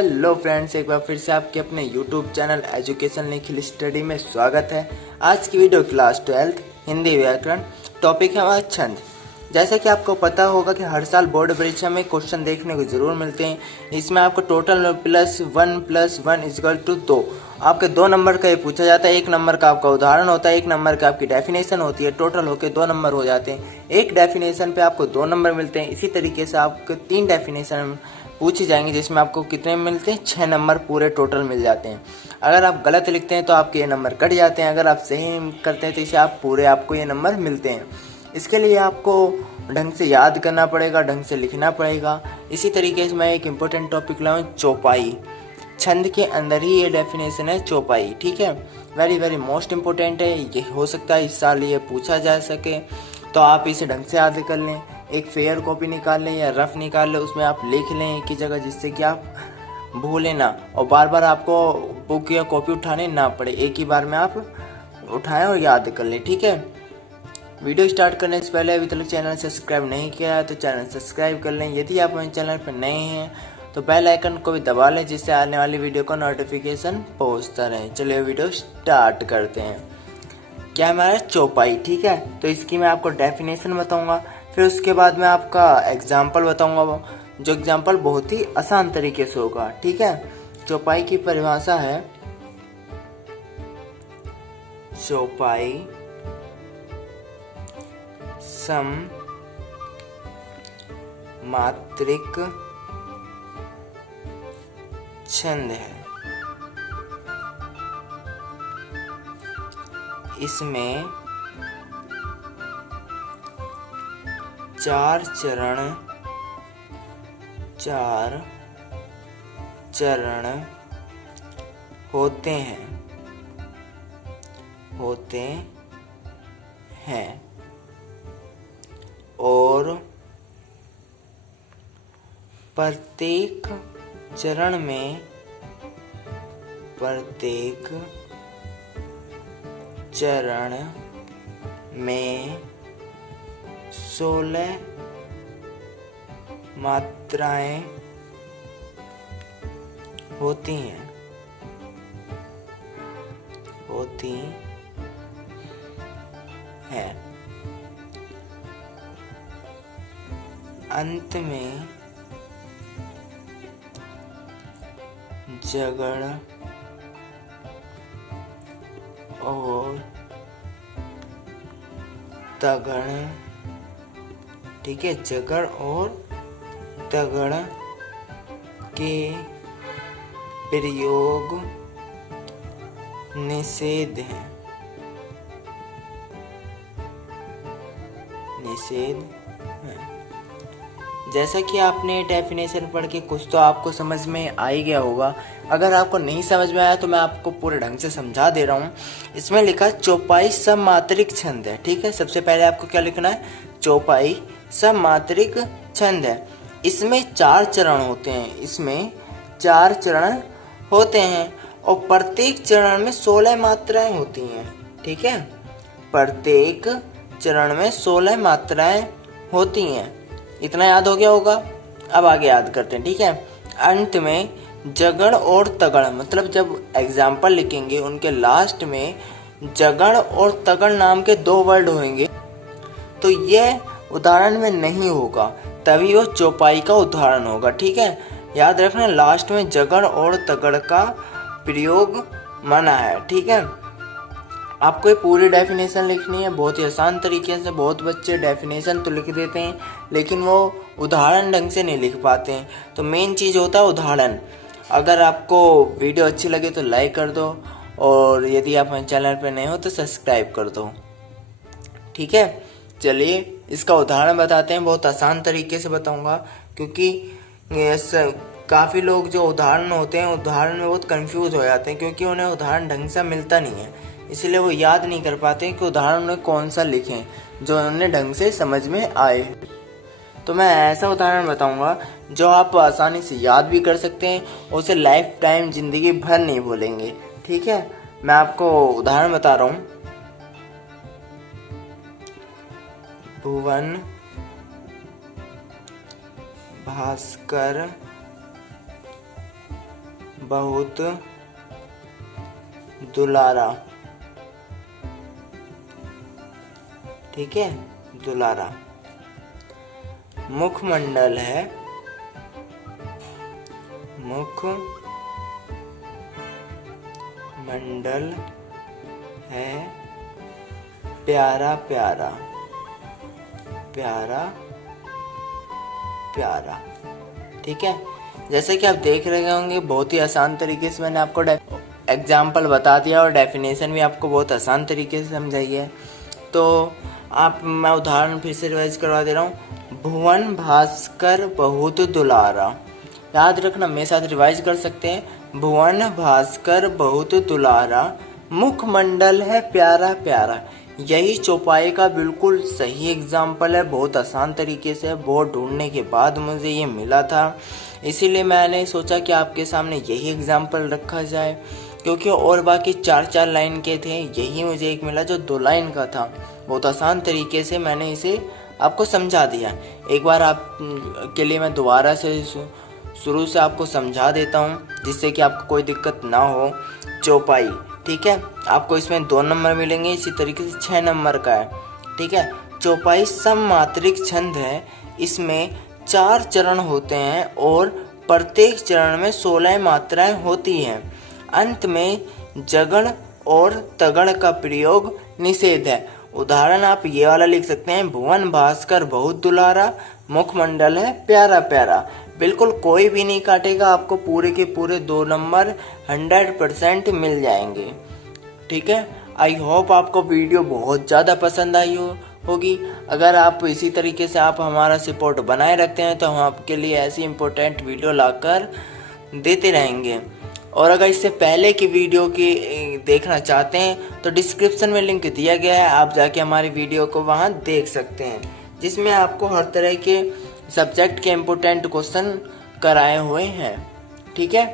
Hello friends, एक बार फिर से आपके अपने YouTube channel education Nikhil study में स्वागत है। आज की वीडियो क्लास 12 हिंदी व्याकरण, टॉपिक है वह छंद। जैसा कि आपको पता होगा कि हर साल बोर्ड परीक्षा में क्वेश्चन देखने को जरूर मिलते हैं। इसमें आपको टोटल +1 + 1 = 2 आपके 2 नंबर का ये पूछा जाता है। 1 नंबर का आपका उदाहरण होता है, 1 नंबर का आपकी डेफिनेशन होती है। टोटल होके 2 नंबर हो जाते हैं। एक डेफिनेशन पे आपको 2 नंबर मिलते हैं। इसी तरीके से आपको 3 डेफिनेशन पूछी जाएंगी, जिसमें आपको कितने मिलते हैं, 6 नंबर पूरे टोटल मिल जाते हैं। अगर आप गलत लिखते हैं तो आपके ये नंबर कट जाते हैं। अगर आप सही करते हैं तो इसे आपको ये नंबर मिलते हैं। इसके लिए आपको ढंग से याद करना पड़ेगा, ढंग से लिखना पड़ेगा। इसी तरीके से मैं एक इम्पोर्टेंट टॉपिक लाऊं, चौपाई। छंद के अंदर ही ये डेफिनेशन है, चौपाई। ठीक है, वेरी मोस्ट इम्पोर्टेंट है। ये हो सकता है इस साल ये पूछा जा सके, तो आप इसे ढंग से याद कर लें। एक फेयर कॉपी निकाल लें या रफ निकाल लें, उसमें आप लिख लें एक ही जगह, जिससे कि आप भूलें ना और बार बार आपको बुक या कॉपी उठाने ना पड़े। एक ही बार में आप उठाएं और याद कर लें। ठीक है, वीडियो स्टार्ट करने से पहले अभी तक चैनल सब्सक्राइब नहीं किया है तो चैनल सब्सक्राइब कर लें। यदि आप मेरे चैनल पर नए हैं तो बेल आइकन को भी दबा लें, जिससे आने वाली वीडियो का नोटिफिकेशन पहुंचता रहे। चलिए वीडियो स्टार्ट करते हैं। क्या हमारा चौपाई, ठीक है। तो इसकी मैं आपको डेफिनेशन बताऊंगा, फिर उसके बाद मैं आपका एग्जाम्पल बताऊंगा, जो एग्जाम्पल बहुत ही आसान तरीके से होगा। ठीक है, चौपाई की परिभाषा है, चौपाई सम मात्रिक छंद है। इसमें 4 चरण होते हैं और प्रत्येक चरण में 16 मात्राएं होती हैं। अंत में जगड़ और तगड़, ठीक है, जगड़ और तगड़ के प्रयोग निषेध है। जैसा कि आपने डेफिनेशन पढ़ के कुछ तो आपको समझ में आ ही गया होगा। अगर आपको नहीं समझ में आया तो मैं आपको पूरे ढंग से समझा दे रहा हूँ। इसमें लिखा चौपाई सममात्रिक छंद है। ठीक है, सबसे पहले आपको क्या लिखना है, चौपाई सममात्रिक छंद है। इसमें 4 चरण होते हैं और प्रत्येक चरण में 16 मात्राएं होती हैं। ठीक है, प्रत्येक चरण में 16 मात्राएं होती हैं। इतना याद हो गया होगा। अब आगे याद करते हैं। ठीक है, अंत में जगड़ और तगड़, मतलब जब एग्जाम्पल लिखेंगे उनके लास्ट में जगड़ और तगड़ नाम के 2 वर्ड होंगे, तो यह उदाहरण में नहीं होगा, तभी वो चौपाई का उदाहरण होगा। ठीक है, याद रखना, लास्ट में जगड़ और तगड़ का प्रयोग मना है। ठीक है, आपको ये पूरी डेफिनेशन लिखनी है बहुत ही आसान तरीके से। बहुत बच्चे डेफिनेशन तो लिख देते हैं लेकिन वो उदाहरण ढंग से नहीं लिख पाते हैं। तो मेन चीज़ होता है उदाहरण। अगर आपको वीडियो अच्छी लगे तो लाइक कर दो, और यदि आप हमारे चैनल पर नए हो तो सब्सक्राइब कर दो। ठीक है, चलिए इसका उदाहरण बताते हैं। बहुत आसान तरीके से बताऊंगा, क्योंकि काफ़ी लोग जो उदाहरण होते हैं, उदाहरण में बहुत कंफ्यूज हो जाते हैं, क्योंकि उन्हें उदाहरण ढंग से मिलता नहीं है। इसलिए वो याद नहीं कर पाते कि उदाहरण में कौन सा लिखें जो उन्हें ढंग से समझ में आए। तो मैं ऐसा उदाहरण बताऊंगा जो आप आसानी से याद भी कर सकते हैं और उसे लाइफ टाइम जिंदगी भर नहीं भूलेंगे। ठीक है, मैं आपको उदाहरण बता रहा हूँ। भुवन भास्कर बहुत दुलारा। ठीक है, दुलारा। मुखमंडल है, मुखमंडल है प्यारा प्यारा, प्यारा प्यारा। ठीक है, जैसे कि आप देख रहे होंगे बहुत ही आसान तरीके से मैंने आपको एग्जाम्पल बता दिया और डेफिनेशन भी आपको बहुत आसान तरीके से समझाई है। तो मैं उदाहरण फिर से रिवाइज करवा दे रहा हूँ। भुवन भास्कर बहुत दुलारा। याद रखना, मेरे साथ रिवाइज कर सकते हैं। भुवन भास्कर बहुत दुलारा, मुखमंडल है प्यारा प्यारा। यही चौपाई का बिल्कुल सही एग्जाम्पल है। बहुत आसान तरीके से, बहुत ढूंढने के बाद मुझे ये मिला था, इसीलिए मैंने सोचा कि आपके सामने यही एग्जाम्पल रखा जाए, क्योंकि और बाकी 4-4 लाइन के थे, यही मुझे एक मिला जो 2 लाइन का था। बहुत आसान तरीके से मैंने इसे आपको समझा दिया। एक बार आप के लिए मैं दोबारा से शुरू से आपको समझा देता हूँ, जिससे कि आपको कोई दिक्कत ना हो। चौपाई, ठीक है, आपको इसमें 2 नंबर मिलेंगे, इसी तरीके से 6 नंबर का है। ठीक है, चौपाई सममात्रिक छंद है। इसमें 4 चरण होते हैं और प्रत्येक चरण में 16 मात्राएं होती हैं। अंत में जगण और तगड़ का प्रयोग निषेध है। उदाहरण आप ये वाला लिख सकते हैं, भुवन भास्कर बहुत दुलारा, मुखमंडल है प्यारा प्यारा। बिल्कुल कोई भी नहीं काटेगा, आपको पूरे के पूरे 2 नंबर 100% मिल जाएंगे। ठीक है, आई होप आपको वीडियो बहुत ज़्यादा पसंद आई होगी। अगर आप इसी तरीके से आप हमारा सपोर्ट बनाए रखते हैं तो हम आपके लिए ऐसी इम्पोर्टेंट वीडियो लाकर देते रहेंगे। और अगर इससे पहले की वीडियो की देखना चाहते हैं तो डिस्क्रिप्शन में लिंक दिया गया है, आप जाके हमारी वीडियो को वहां देख सकते हैं, जिसमें आपको हर तरह के सब्जेक्ट के इम्पोर्टेंट क्वेश्चन कराए हुए हैं। ठीक है।